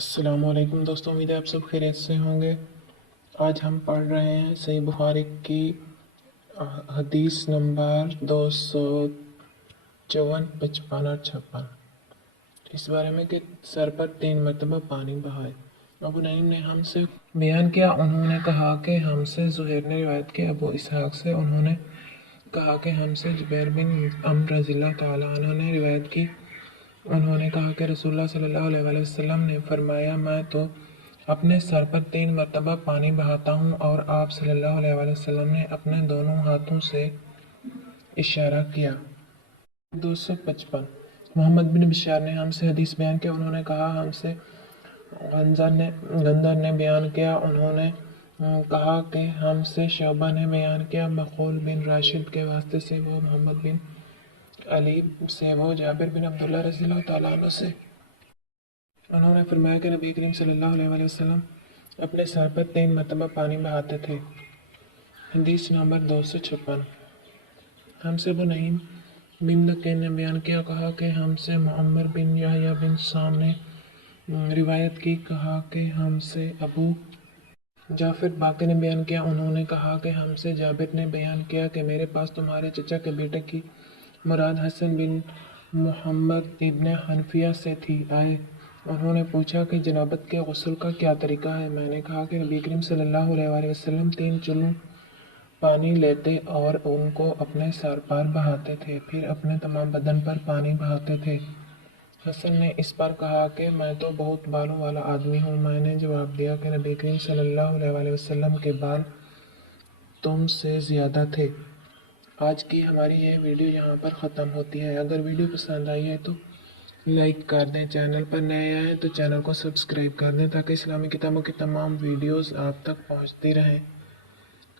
السلام علیکم دوستوں، امید ہے آپ سب خیریت سے ہوں گے۔ آج ہم پڑھ رہے ہیں صحیح بخاری کی حدیث نمبر 254، 55 اور 56، اس بارے میں کہ سر پر 3 مرتبہ پانی بہائے۔ ابو نعیم نے ہم سے بیان کیا، انہوں نے کہا کہ ہم سے زہیر نے روایت کی، ابو اسحاق سے انہوں نے کہا کہ ہم سے جبیر بن عمرو رضی اللہ تعالیٰ عنہ نے روایت کی، انہوں نے کہا کہ رسول اللہ صلی اللہ علیہ وآلہ وسلم نے فرمایا، میں تو اپنے سر پر 3 مرتبہ پانی بہاتا ہوں، اور آپ صلی اللہ علیہ وآلہ وسلم نے اپنے دونوں ہاتھوں سے اشارہ کیا۔ 255 محمد بن بشار نے ہم سے حدیث بیان کیا، انہوں نے کہا ہم سے غندر نے بیان کیا، انہوں نے کہا کہ ہم سے شعبہ نے بیان کیا مخول بن راشد کے واسطے سے، وہ محمد بن علی سے، وہ جابر بن عبداللہ رضی اللہ تعالیٰ عنہ سے، انہوں نے فرمایا کہ نبی کریم صلی اللہ علیہ وآلہ وسلم اپنے سر پر 3 مرتبہ پانی بہاتے تھے۔ حدیث نمبر 256 ہم سے ابو نعیم بن لقین نے بیان کیا، کہا کہ ہم سے معمر بن یحییٰ بن سام نے روایت کی، کہا کہ ہم سے ابو جعفر باقر نے بیان کیا، انہوں نے کہا کہ ہم سے جابر نے بیان کیا کہ میرے پاس تمہارے چچا کے بیٹے کی مراد حسن بن محمد ابن حنفیہ سے تھی آئے، انہوں نے پوچھا کہ جنابت کے غسل کا کیا طریقہ ہے؟ میں نے کہا کہ نبی کریم صلی اللہ علیہ وآلہ وسلم 3 چلو پانی لیتے اور ان کو اپنے سر پر بہاتے تھے، پھر اپنے تمام بدن پر پانی بہاتے تھے۔ حسن نے اس پر کہا کہ میں تو بہت بالوں والا آدمی ہوں۔ میں نے جواب دیا کہ نبی کریم صلی اللہ علیہ وآلہ وسلم کے بال تم سے زیادہ تھے۔ آج کی ہماری یہ ویڈیو یہاں پر ختم ہوتی ہے۔ اگر ویڈیو پسند آئی ہے تو لائک کر دیں، چینل پر نئے آئے تو چینل کو سبسکرائب کر دیں تاکہ اسلامی کتابوں کی تمام ویڈیوز آپ تک پہنچتی رہیں۔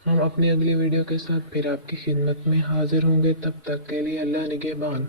ہم اپنی اگلی ویڈیو کے ساتھ پھر آپ کی خدمت میں حاضر ہوں گے، تب تک کے لیے اللہ نگہبان۔